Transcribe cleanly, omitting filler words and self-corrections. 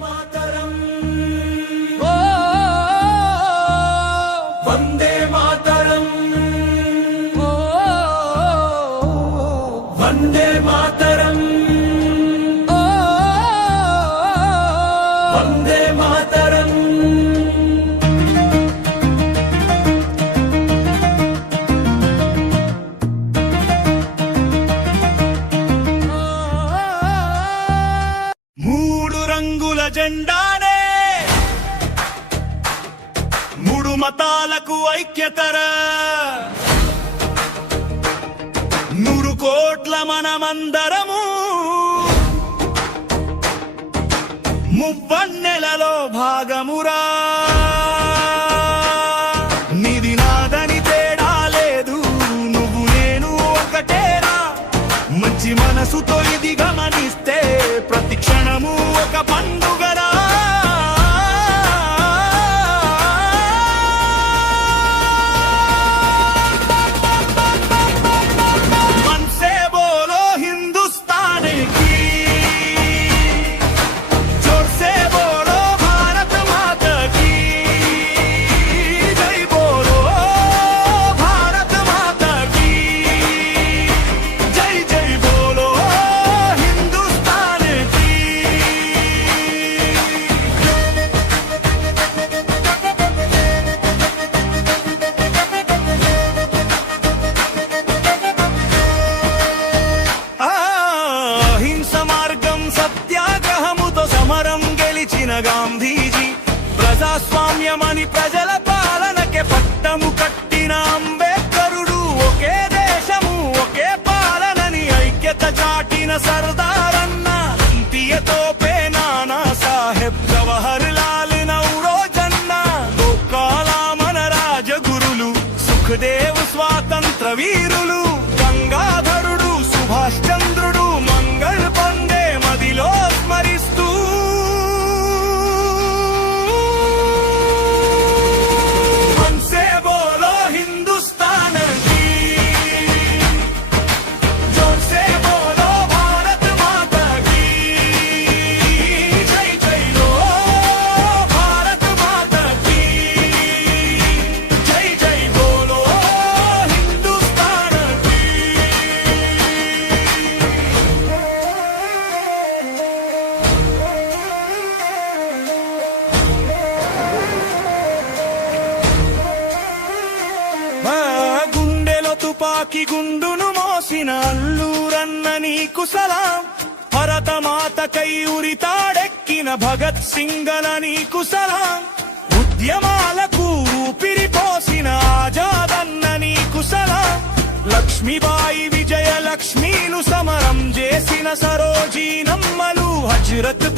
మాతరం వందే మాతరం వందే మాతరం వందే మాతరం మూడు రంగుల జెండానే మూడు మతాలకు ఐక్యతరా 100 కోట్ల మనమందరము మువ్వన్నెలలో భాగమురా నిది నాదని తేడా లేదు నువ్వు నేను ఒకటేరా మంచి మనసుతో ఇది గమనిస్తే ప్రతి క్షణము ఒక పండుగరా గాంధీజీ ప్రజాస్వామ్యమని ప్రజల పాలనకే పట్టము కట్టిన అంబేద్కరుడు ఒకే దేశము ఒకే పాలనని ఐక్యత చాటిన సర్దారన్న ఇంతియతో నానా సాహెబ్ జవహర్ లాల్ నౌరోజన్న గోకాలా మన రాజగురులు సుఖదేవ్ స్వాతంత్ర వీరులు గంగాధరుడు సుభాష్ చంద్రుడు మంగళ్ పండే మదిలో స్మరిస్తూ తుపాకి గుండును మోసిన అల్లూరన్న నీకు సలాం భరతమాతకై ఉరితాడెక్కిన భగత్ సింగల నీకు సలాం ఉద్యమాలకు ఊపిరిపోసిన ఆజాదన్న నీకు సలాం లక్ష్మీబాయి విజయలక్ష్మీలు సమరం చేసిన సరోజీ నమ్మలు హజరత్